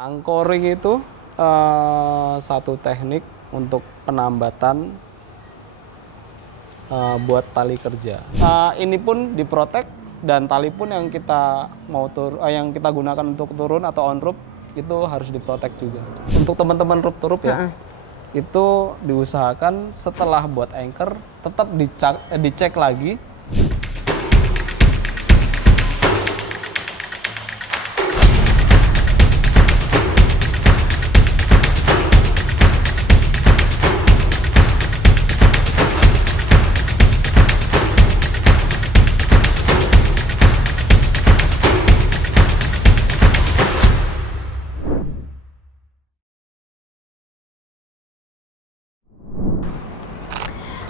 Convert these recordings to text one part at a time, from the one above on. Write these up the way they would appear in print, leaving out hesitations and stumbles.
Anchoring itu satu teknik untuk penambatan buat tali kerja. Ini pun diprotek dan tali pun yang kita yang kita gunakan untuk turun atau on rope itu harus diprotek juga. Untuk teman-teman rope to rope ya, itu diusahakan setelah buat anchor tetap dicek lagi.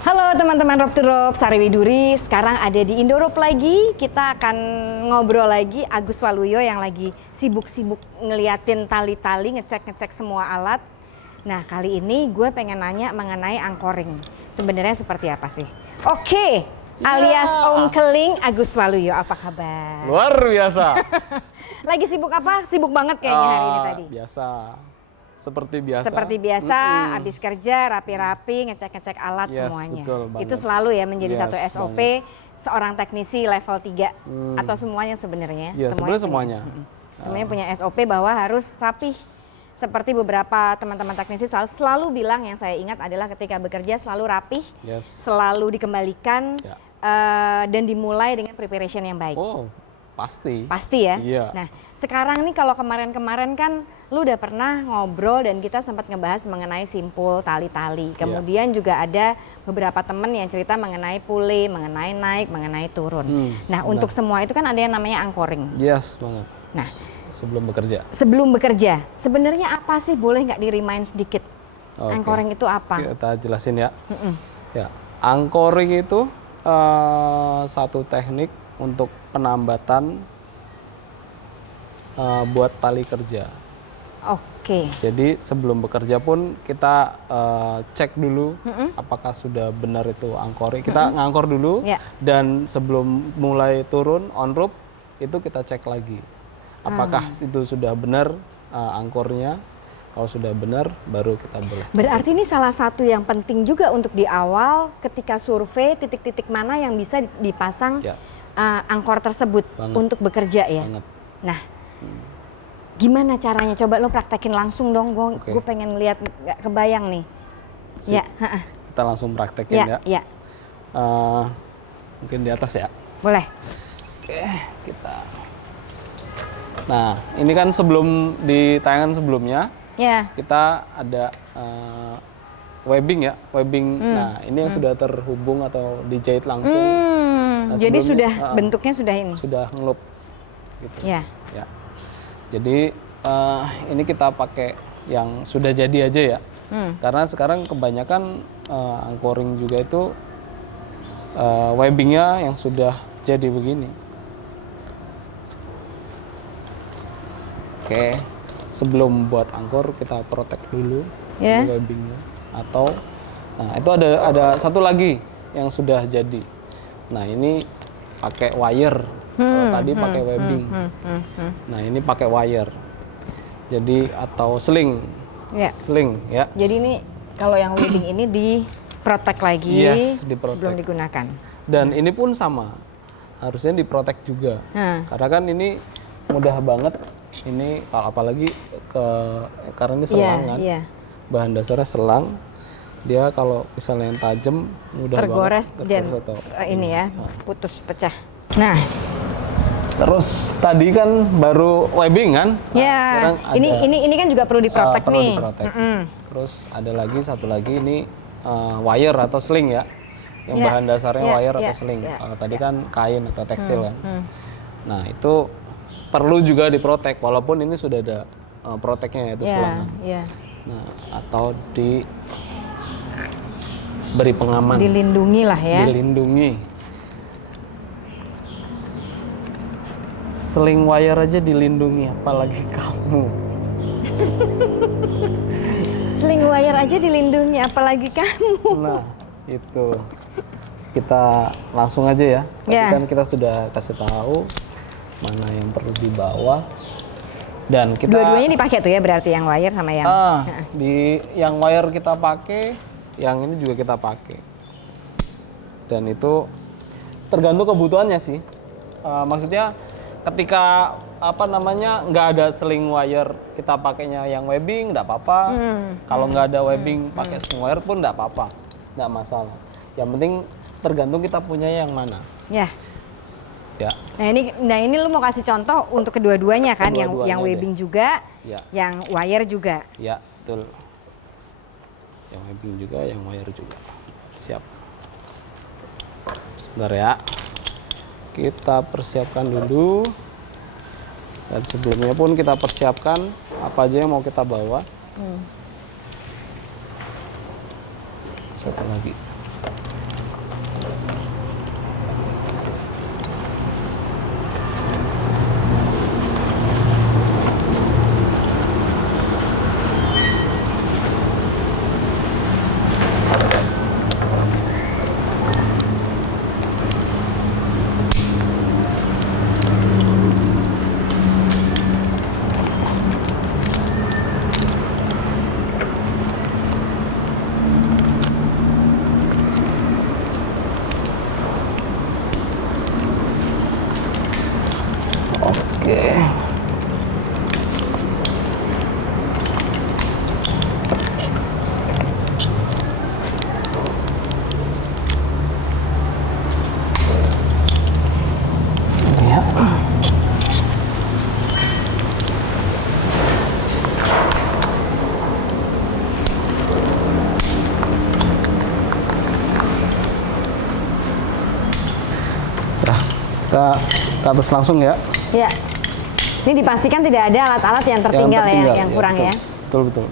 Halo teman-teman Rope to Rope, Sari Widuri. Sekarang ada di Indorope lagi. Kita akan ngobrol lagi Agus Waluyo yang lagi sibuk-sibuk ngeliatin tali-tali, ngecek-ngecek semua alat. Nah, kali ini gue pengen nanya mengenai anchoring. Sebenarnya seperti apa sih? Oke, alias Om Keling Agus Waluyo, apa kabar? Luar biasa. Lagi sibuk apa? Sibuk banget kayaknya hari ini tadi. Biasa. Seperti biasa. Seperti biasa, habis kerja rapi-rapi, ngecek-ngecek alat semuanya. Betul banget. Itu selalu ya menjadi satu SOP banget. seorang teknisi level 3 atau semuanya sebenarnya. Ya, semuanya. Semuanya punya SOP bahwa harus rapih. Seperti beberapa teman-teman teknisi selalu bilang, yang saya ingat adalah ketika bekerja selalu rapih, selalu dikembalikan dan dimulai dengan preparation yang baik. Oh, pasti. Pasti ya? Iya. Nah, sekarang nih kalau kemarin-kemarin kan lu udah pernah ngobrol dan kita sempat ngebahas mengenai simpul tali-tali. Kemudian juga ada beberapa temen yang cerita mengenai pulley, mengenai naik, mengenai turun. Nah, untuk semua itu kan ada yang namanya anchoring. Yes, banget. Nah, sebelum bekerja, sebenarnya apa sih, boleh nggak di-remind sedikit? Anchoring itu apa? Kita jelasin ya. Ya, anchoring itu satu teknik untuk penambatan buat tali kerja. Oke. Jadi sebelum bekerja pun kita cek dulu apakah sudah benar itu anchoring. Kita ngangkor dulu dan sebelum mulai turun on rope itu kita cek lagi apakah itu sudah benar angkornya. Kalau sudah benar baru kita boleh. Berarti ini salah satu yang penting juga untuk di awal ketika survei titik-titik mana yang bisa dipasang angkor tersebut untuk bekerja ya. Nah, gimana caranya? Coba lo praktekin langsung dong, gue pengen lihat, nggak kebayang nih. Sip. Ya, kita langsung praktekin ya. Mungkin di atas ya. Boleh. Oke, kita. Nah, ini kan sebelum di tayangan sebelumnya, kita ada webbing ya, webbing. Nah, ini yang sudah terhubung atau dijahit langsung. Nah, jadi sudah bentuknya sudah ini. Sudah ngelup. Gitu. Ya. Jadi ini kita pakai yang sudah jadi aja ya, karena sekarang kebanyakan anchoring juga itu webbingnya yang sudah jadi begini. Oke, sebelum buat angkor kita protek dulu webbingnya, atau itu ada satu lagi yang sudah jadi. Nah, ini pakai wire. Kalau tadi pakai webbing. Nah, ini pakai wire. Jadi atau sling. Sling ya. Jadi ini kalau yang webbing ini diprotek lagi sebelum digunakan. Dan ini pun sama. Harusnya diprotek juga. Karena kan ini mudah banget. Ini apalagi karena ini selang kan. Bahan dasarnya selang. Dia kalau misalnya yang tajam mudah tergores banget. Ini ya, putus, pecah. Nah, terus tadi kan baru webbing kan? Sekarang ini kan juga perlu diprotek nih. Terus ada lagi satu lagi ini wire atau sling ya, yang bahan dasarnya wire atau sling. Kalau tadi kan kain atau tekstil kan. Nah, itu perlu juga diprotek walaupun ini sudah ada proteknya yaitu selang. Nah, atau beri pengaman. Dilindungi lah ya. Dilindungi. Sling wire aja dilindungi, apalagi kamu. Sling wire aja dilindungi, apalagi kamu. Nah, itu. Kita langsung aja ya. Tadi kan kita sudah kasih tahu mana yang perlu dibawa Dan kita dua-duanya dipakai tuh ya, berarti yang wire sama yang di yang wire kita pakai, yang ini juga kita pakai. Dan itu tergantung kebutuhannya sih. Maksudnya ketika apa namanya nggak ada sling wire, kita pakainya yang webbing nggak apa-apa. Kalau nggak ada webbing pakai sling wire pun nggak apa-apa, nggak masalah. Yang penting tergantung kita punya yang mana. Ya. Ya. Nah ini lu mau kasih contoh untuk kedua-duanya kan, yang webbing juga, ya. yang wire juga. Ya, betul. Yang webbing juga, yang wire juga. Siap. Sebentar ya. Kita persiapkan dulu. Dan sebelumnya pun kita persiapkan apa aja yang mau kita bawa. Satu lagi. Oke. Ya. Kita ke atas langsung ya. Ya. Ini dipastikan tidak ada alat-alat yang tertinggal, yang kurang betul. ya. Betul, betul.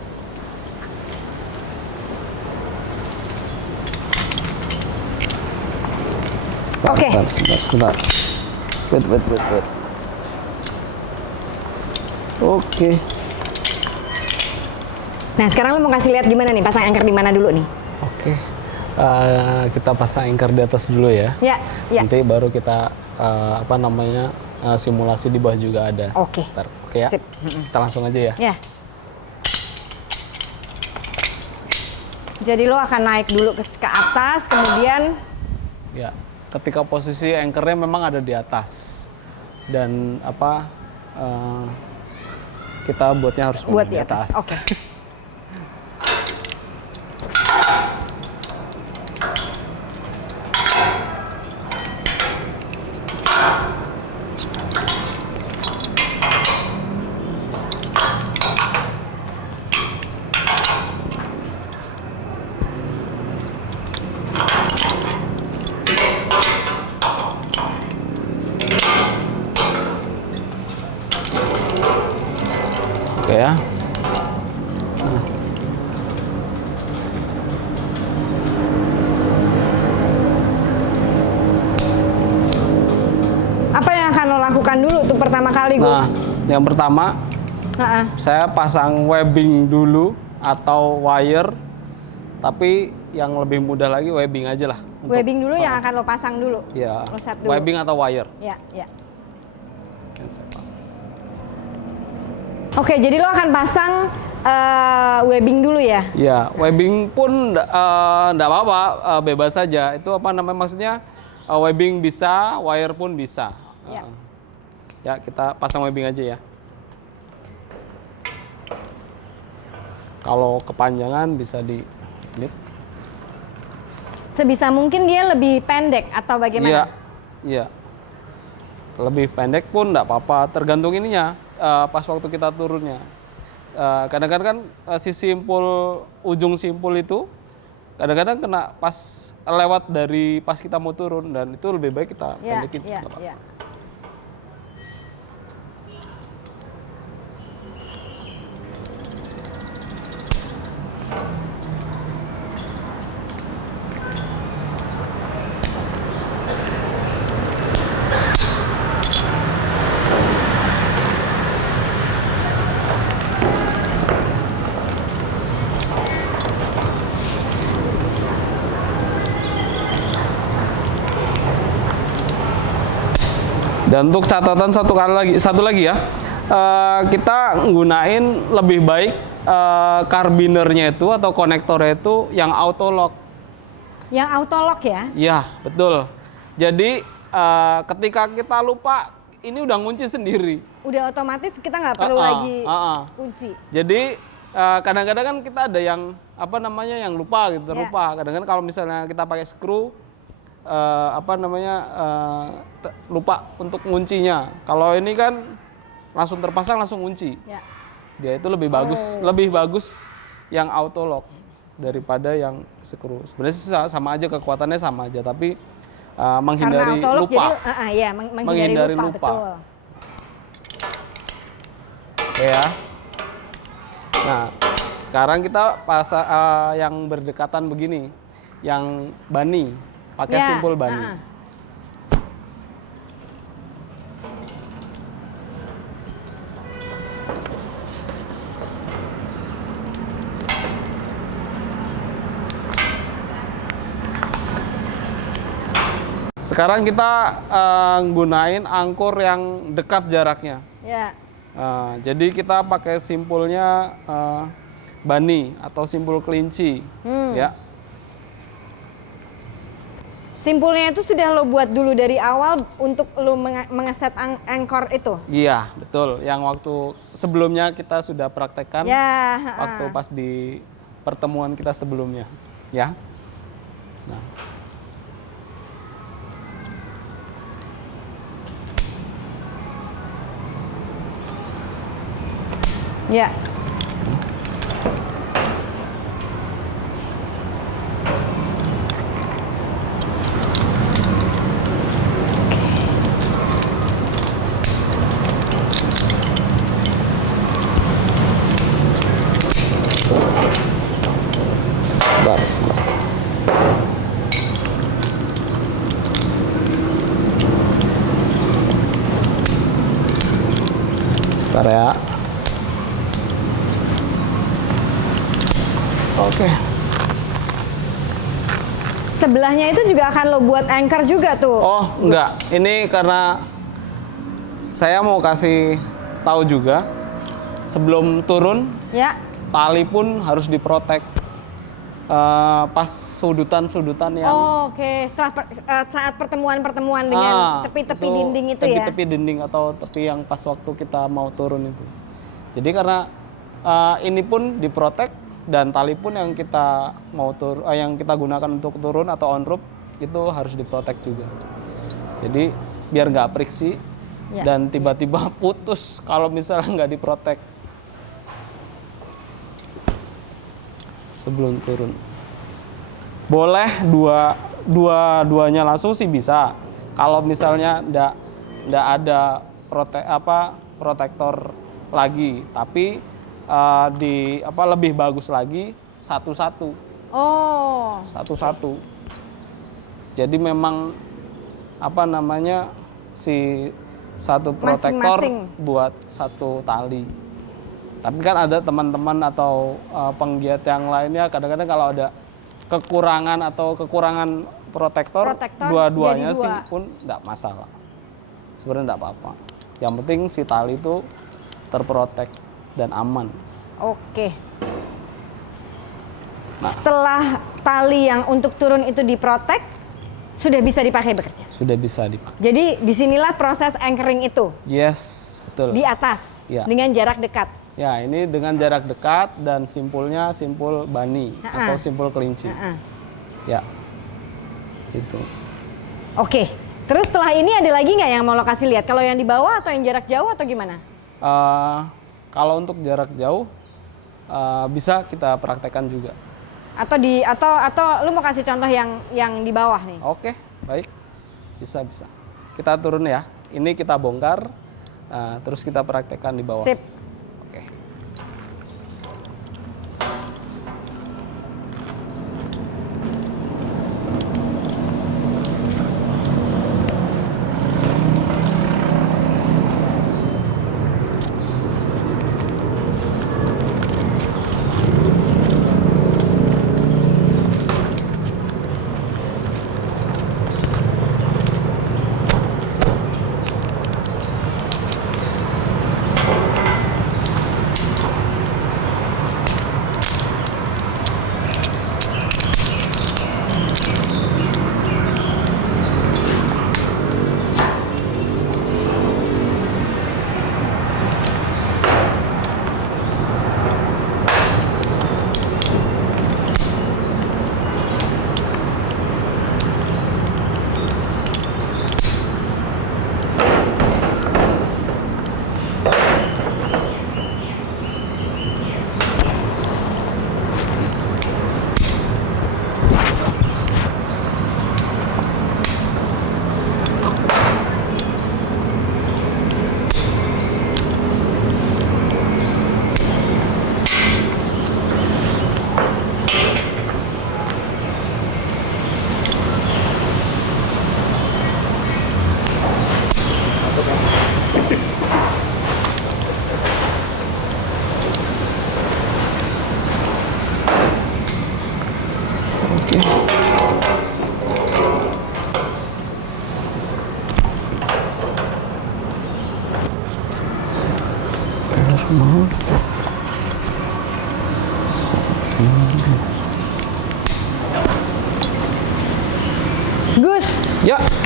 Oke. Sebentar. Wait. Oke. Nah sekarang lu mau kasih lihat gimana nih, pasang anchor di mana dulu nih? Oke. Kita pasang anchor di atas dulu ya. Ya. Nanti baru kita simulasi di bawah juga ada. Oke. Oke ya. Sip. Kita langsung aja ya. Ya. Jadi lo akan naik dulu ke atas, kemudian Ya. Ketika posisi anchornya memang ada di atas dan kita buatnya harus buat di atas. Oke. Oke ya. Apa yang akan lo lakukan dulu tuh pertama kali, Gus? Nah, yang pertama saya pasang webbing dulu atau wire, tapi yang lebih mudah lagi webbing aja lah. Webbing dulu yang akan lo pasang dulu. Ya. Lo set dulu. Webbing atau wire. Ya. Oke, jadi lo akan pasang webbing dulu ya? Ya, webbing pun enggak apa-apa, bebas saja. Itu maksudnya webbing bisa, wire pun bisa. Ya. Ya, kita pasang webbing aja ya. Kalau kepanjangan bisa di ini. Sebisa mungkin dia lebih pendek atau bagaimana? Iya. Lebih pendek pun enggak apa-apa, tergantung ininya. Pas waktu kita turunnya, kadang-kadang kan ujung simpul itu kadang-kadang kena pas lewat dari pas kita mau turun, dan itu lebih baik kita pendekin. Iya. Dan untuk catatan satu lagi ya, kita nggunain lebih baik carbinernya itu atau konektornya itu yang auto lock. Yang auto lock ya? Iya, betul. Jadi ketika kita lupa, ini udah ngunci sendiri. Udah otomatis kita nggak perlu lagi kunci. Jadi kadang-kadang kan kita ada yang apa namanya yang lupa gitu, lupa. Kadang-kadang kalau misalnya kita pakai screw lupa untuk nguncinya. Kalau ini kan langsung terpasang langsung kunci. Ya. Dia itu lebih bagus yang auto lock daripada yang screw. Sebenarnya sama aja, kekuatannya sama aja, tapi menghindari lupa. Jadi, menghindari lupa. Betul. Oke ya. Nah, sekarang kita pasang yang berdekatan begini, yang bani, pakai simpul bani. Sekarang kita gunain angkur yang dekat jaraknya. Ya. Jadi kita pakai simpulnya bani atau simpul kelinci. Ya. Simpulnya itu sudah lo buat dulu dari awal untuk lo mengeset angkor itu? Iya, betul. Yang waktu sebelumnya kita sudah praktekkan, waktu pas di pertemuan kita sebelumnya. Ya. Nah. Ya. Bentar ya. Oke. Sebelahnya itu juga akan lo buat anchor juga tuh? Oh, enggak. Ini karena saya mau kasih tahu juga sebelum turun, tali pun harus diprotek pas sudutan-sudutan yang. Oh, oke. Setelah saat pertemuan-pertemuan dengan tepi-tepi dinding itu ya? Tepi-tepi dinding atau tepi yang pas waktu kita mau turun itu. Jadi karena ini pun diprotek. Dan tali pun yang kita yang kita gunakan untuk turun atau on rope itu harus diprotek juga. Jadi biar nggak friksi dan tiba-tiba putus kalau misalnya nggak diprotek sebelum turun. Boleh dua-duanya langsung sih bisa. Kalau misalnya nggak ada protektor lagi, tapi lebih bagus lagi satu-satu. Oh. Satu-satu. Jadi memang si satu protektor buat satu tali. Tapi kan ada teman-teman atau penggiat yang lainnya kadang-kadang kalau ada kekurangan protektor dua-duanya sih pun enggak masalah. Sebenarnya enggak apa-apa. Yang penting si tali itu terprotek dan aman. Oke. Nah, setelah tali yang untuk turun itu diprotek, sudah bisa dipakai bekerja? Sudah bisa dipakai. Jadi disinilah proses anchoring itu? Yes, betul. Di atas? Ya. Dengan jarak dekat? Ya, ini dengan jarak dekat dan simpulnya simpul bani atau simpul kelinci. Ya, itu. Oke. Terus setelah ini ada lagi nggak yang mau lokasi lihat? Kalau yang di bawah atau yang jarak jauh atau gimana? Kalau untuk jarak jauh bisa kita praktekkan juga. Atau lu mau kasih contoh yang di bawah nih? Oke, baik. Bisa. Kita turun ya. Ini kita bongkar, terus kita praktekkan di bawah. Sip. Oke.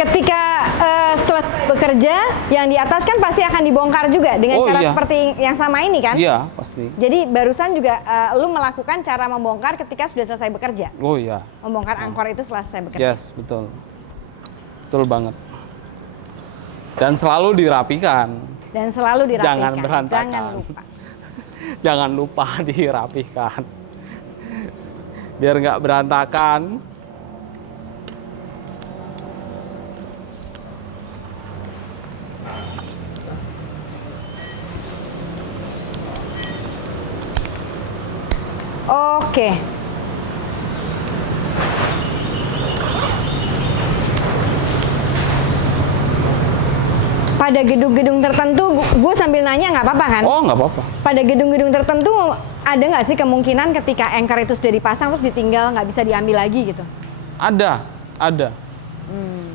ketika setelah bekerja, yang di atas kan pasti akan dibongkar juga dengan cara seperti yang sama ini kan? Iya, pasti. Jadi barusan juga lu melakukan cara membongkar ketika sudah selesai bekerja? Oh iya. Membongkar angkor itu setelah selesai bekerja? Yes, betul. Betul banget. Dan selalu dirapikan. Dan selalu dirapikan. Jangan berantakan. Jangan lupa. Jangan lupa dirapikan. Biar nggak berantakan. Oke. Pada gedung-gedung tertentu, gue sambil nanya nggak apa-apa kan? Oh, nggak apa-apa. Pada gedung-gedung tertentu ada nggak sih kemungkinan ketika anchor itu sudah dipasang terus ditinggal nggak bisa diambil lagi gitu? Ada.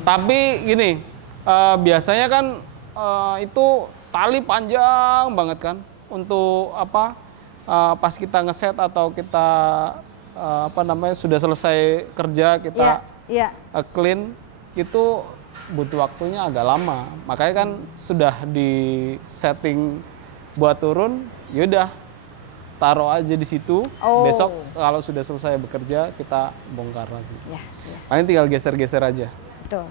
Tapi gini, biasanya kan itu tali panjang banget kan untuk apa? Pas kita ngeset atau kita sudah selesai kerja kita clean itu butuh waktunya agak lama. Makanya kan sudah di setting buat turun, yaudah taruh aja di situ. Besok kalau sudah selesai bekerja kita bongkar lagi. Paling tinggal geser-geser aja. Betul.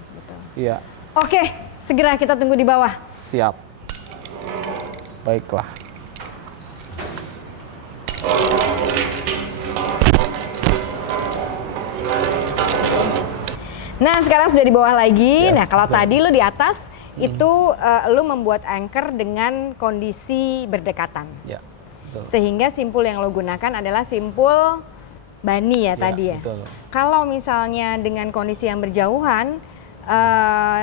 Iya. Oke, segera kita tunggu di bawah. Siap. Baiklah. Nah, sekarang sudah di bawah lagi. Nah, kalau tadi lu di atas itu lu membuat anchor dengan kondisi berdekatan. Ya, betul. Sehingga simpul yang lo gunakan adalah simpul bani ya tadi ya. Betul. Kalau misalnya dengan kondisi yang berjauhan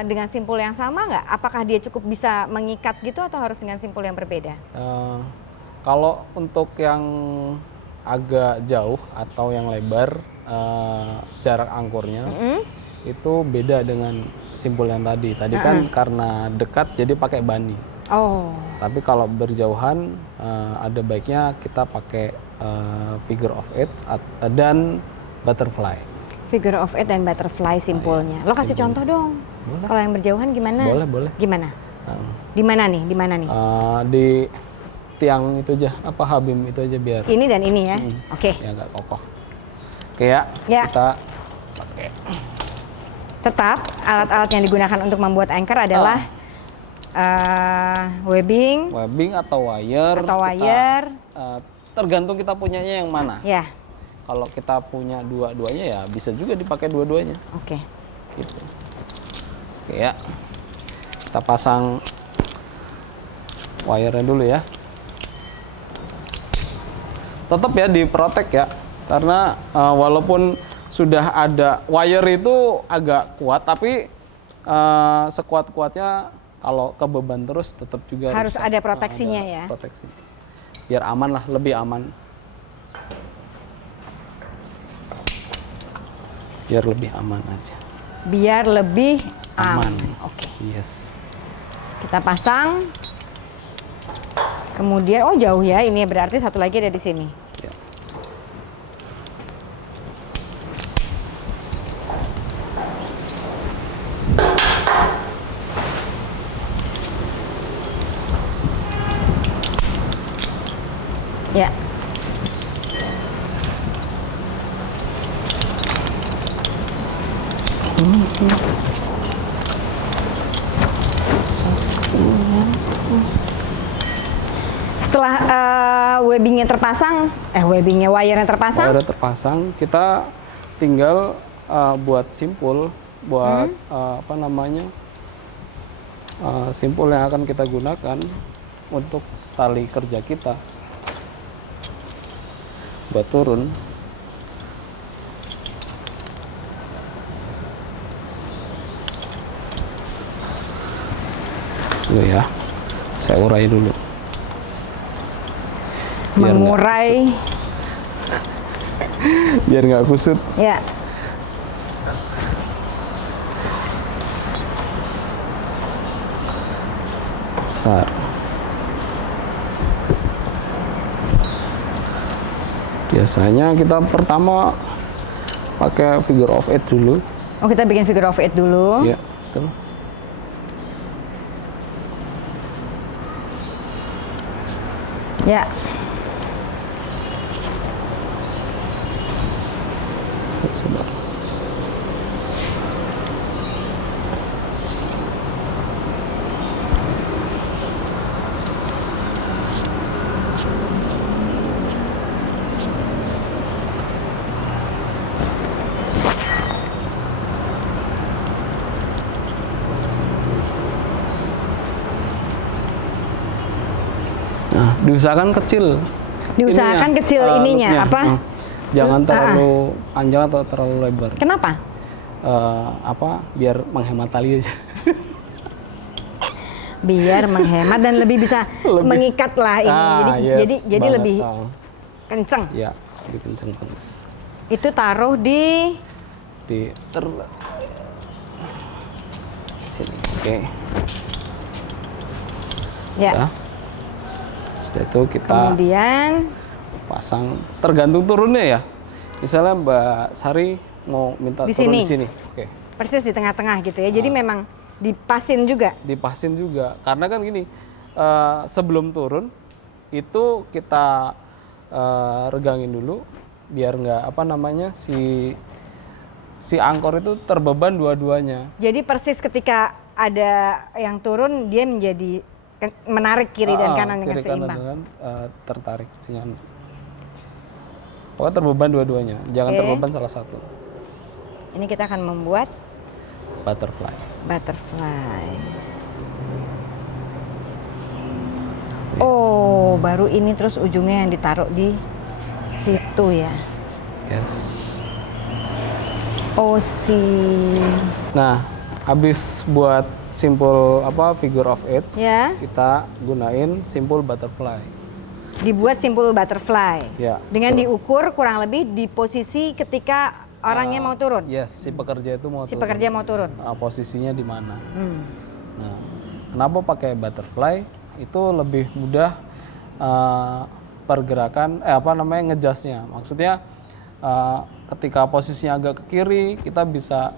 dengan simpul yang sama nggak? Apakah dia cukup bisa mengikat gitu atau harus dengan simpul yang berbeda? Kalau untuk yang agak jauh atau yang lebar jarak angkurnya itu beda dengan simpul yang tadi. Tadi kan karena dekat jadi pakai bani. Tapi kalau berjauhan ada baiknya kita pakai figure of eight dan butterfly. Figure of eight dan butterfly simpulnya. Lo kasih contoh dong. Kalau yang berjauhan gimana? Boleh. Gimana? Di mana nih? Di tiang itu aja, habim itu aja biar. Ini dan ini ya. Oke. Ya nggak kokoh. Oke ya. Kita pakai. Tetap alat-alat yang digunakan untuk membuat anchor adalah webbing atau wire. Tergantung kita punyanya yang mana. Ya. Kalau kita punya dua-duanya ya bisa juga dipakai dua-duanya. Oke. Gitu. Oke ya. Kita pasang wire-nya dulu ya. Tetap ya diprotek ya. Karena walaupun sudah ada wire itu agak kuat, tapi sekuat-kuatnya kalau kebeban terus tetap juga harus ada proteksinya ada ya. Proteksi. Biar aman lah, lebih aman. Biar lebih aman aja. Biar lebih aman. Oke. Yes. Kita pasang. Kemudian jauh ya, ini berarti satu lagi ada di sini. Ya. Setelah webbingnya terpasang, wire-nya terpasang. Wire terpasang, kita tinggal buat simpul, buat simpul yang akan kita gunakan untuk tali kerja kita. Buat turun. Dulu ya, saya urai dulu. Mengurai. Biar nggak kusut. Ya. Bentar. Biasanya kita pertama pakai figure of eight dulu. Kita bikin figure of eight dulu. Ya. betul. Ya. Sabar. Nah, diusahakan kecil. Diusahakan Ininya, kecil ininya, loopnya. apa? Jangan terlalu panjang atau terlalu lebar. Kenapa? Biar menghemat tali aja. Biar menghemat dan lebih bisa mengikat lah ini. Jadi banget. lebih kenceng. Ya, lebih kenceng. Itu taruh di sini. Oke. Ya. Udah. Sudah itu kita Kemudian pasang, tergantung turunnya ya. Misalnya Mbak Sari mau minta Di turun sini? di sini. Oke. persis di tengah-tengah gitu ya. Jadi memang dipasin juga. Dipasin juga. Karena kan gini, sebelum turun itu kita regangin dulu biar nggak si angkor itu terbeban dua-duanya. Jadi persis ketika ada yang turun dia menjadi menarik kiri dan kanan dengan kiri kanan seimbang. dengan tertarik dengan pokoknya terbeban dua-duanya. Jangan Oke. terbeban salah satu. Ini kita akan membuat Butterfly. butterfly. Oh, baru ini terus ujungnya yang ditaruh di situ ya. Yes. Oh, Nah, habis buat simpul figure of eight, ya, kita gunain simpul butterfly. dibuat simpul butterfly. Ya. Dengan betul. diukur kurang lebih di posisi ketika orangnya mau turun. Yes, si pekerja itu mau Si turun. pekerja mau turun. Posisinya di mana? Hmm. Nah, kenapa pakai butterfly? Itu lebih mudah pergerakan ngejasnya. Maksudnya ketika posisinya agak ke kiri, kita bisa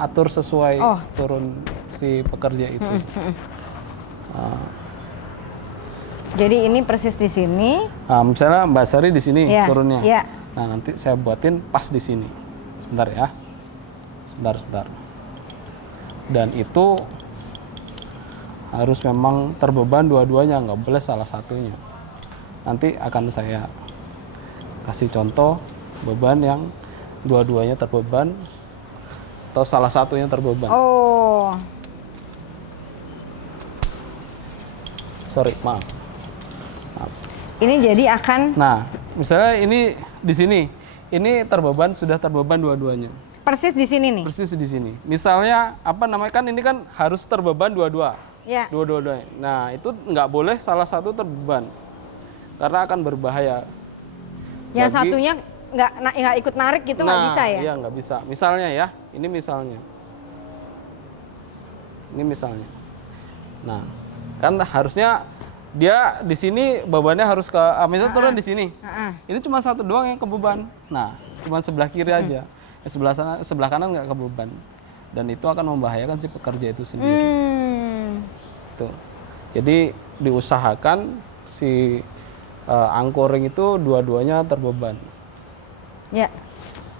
atur sesuai turun si pekerja itu. Jadi ini persis di sini. Misalnya Mbak Sari di sini Ya, turunnya. ya. Nah, nanti saya buatin pas di sini. Sebentar ya. Sebentar. Dan itu harus memang terbeban dua-duanya, nggak boleh salah satunya. Nanti akan saya kasih contoh beban yang dua-duanya terbeban atau salah satunya terbeban. Oh, Sorry, maaf. ini jadi akan Nah, misalnya ini di sini, ini sudah terbeban dua-duanya. persis di sini nih. Persis di sini. Misalnya kan ini kan harus terbeban dua-duanya. Ya. Dua-duanya. Nah, itu nggak boleh salah satu terbeban. Karena akan berbahaya. Yang Bagi- satunya nggak ikut narik gitu nggak bisa ya? Iya, nggak bisa. Misalnya ya, ini misalnya. Ini misalnya. Nah, kan harusnya dia di sini bebannya harus ke misalnya turun di sini. Ini cuma satu doang yang kebeban. Nah, cuma sebelah kiri aja. Sebelah kanan nggak kebeban. Dan itu akan membahayakan si pekerja itu sendiri. Tuh. Jadi diusahakan si anchoring itu dua-duanya terbeban. Ya.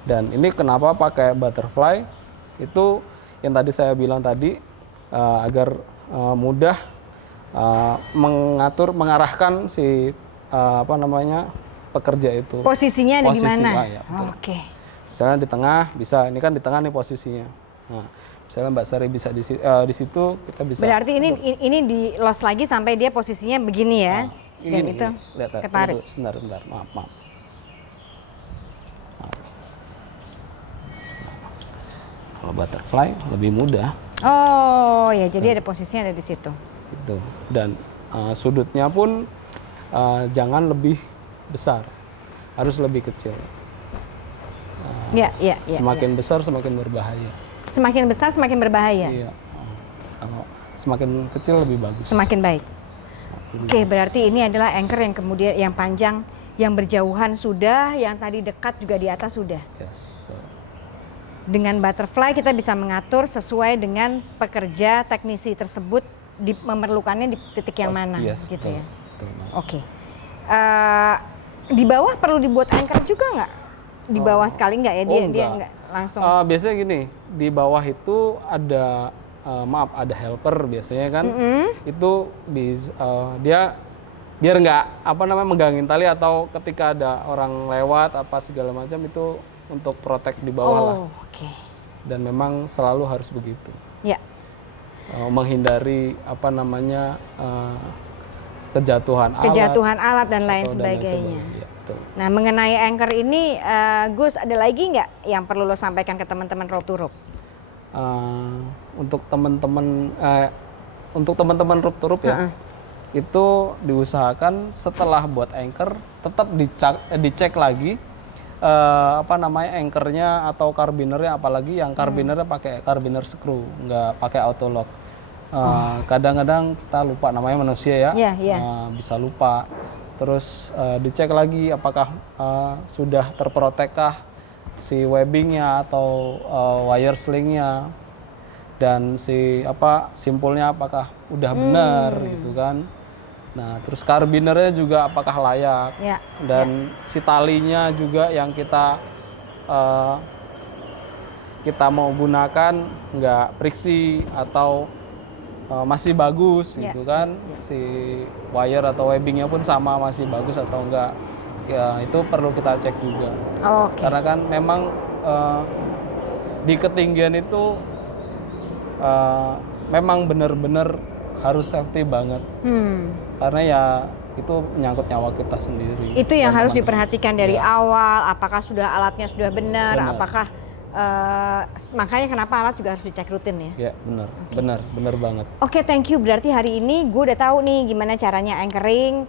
Dan ini kenapa pakai butterfly? Itu yang tadi saya bilang tadi agar mudah mengarahkan si pekerja itu. Posisinya ada di Posisi, mana? ya, betul. Oke. Misalnya di tengah bisa, ini kan di tengah nih posisinya. Nah, misalnya Mbak Sari bisa di situ, kita bisa. Berarti ini di los lagi sampai dia posisinya begini ya. Nah, Dan gini, itu lihat, ketarik. tunggu, sebentar, maaf. Kalau butterfly lebih mudah. Oh ya, jadi ada posisinya ada di situ. Gitu. Dan sudutnya pun jangan lebih besar, harus lebih kecil. Ya. Semakin besar semakin berbahaya. Semakin besar semakin berbahaya. Iya. Kalau semakin kecil lebih bagus. Semakin baik. Semakin Oke, berarti ini adalah anchor yang kemudian yang panjang, yang berjauhan sudah, yang tadi dekat juga di atas sudah. Yes. Dengan butterfly kita bisa mengatur sesuai dengan pekerja teknisi tersebut memerlukannya di titik yang mana, Yes, gitu betul, ya. betul, Mbak. Oke. Di bawah perlu dibuat anchor juga nggak? Di bawah sekali nggak ya? Dia nggak langsung. Biasanya gini, di bawah itu ada ada helper biasanya kan. Itu dia biar nggak megangin tali, atau ketika ada orang lewat apa segala macam, itu untuk protect di bawah lah. Oke. Dan memang selalu harus begitu. Ya. Menghindari kejatuhan alat dan lain sebagainya. Ya, betul. Nah, mengenai anchor ini, Gus, ada lagi nggak yang perlu lo sampaikan ke teman-teman Rope to Rope? Untuk teman-teman Rope to Rope ya, itu diusahakan setelah buat anchor tetap dicek lagi anchornya atau carbinernya, apalagi yang carbinernya pakai carbiner screw, nggak pakai auto lock. Kadang-kadang kita lupa, namanya manusia ya, bisa lupa. Terus dicek lagi apakah sudah terprotekkah si webbingnya atau wire slingnya, dan simpulnya apakah udah benar gitu kan. Nah, terus carbinernya juga apakah layak, dan si talinya juga yang kita mau gunakan nggak friksi atau masih bagus gitu kan. Si wire atau webbingnya pun sama, masih bagus atau enggak, ya itu perlu kita cek juga. Karena kan memang di ketinggian itu memang benar-benar harus safety banget. Karena ya itu menyangkut nyawa kita sendiri. Itu yang harus diperhatikan dari awal, apakah alatnya sudah benar. Apakah makanya kenapa alat juga harus dicek rutin ya? Ya, benar banget. Oke, thank you. Berarti hari ini gue udah tahu nih gimana caranya anchoring,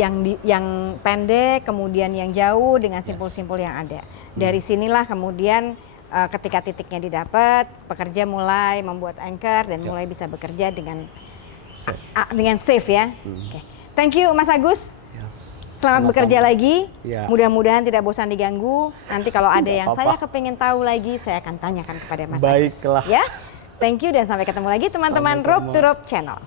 yang pendek, kemudian yang jauh dengan simpul-simpul yang ada. Dari sinilah kemudian ketika titiknya didapat, pekerja mulai membuat anchor dan mulai bisa bekerja dengan safe ya. Oke. Thank you Mas Agus. Selamat bekerja lagi. Mudah-mudahan tidak bosan diganggu. Nanti kalau ada yang saya kepengen tahu lagi, saya akan tanyakan kepada Mas Agus. Baiklah. Ya. Thank you dan sampai ketemu lagi teman-teman Rope to Rope Channel.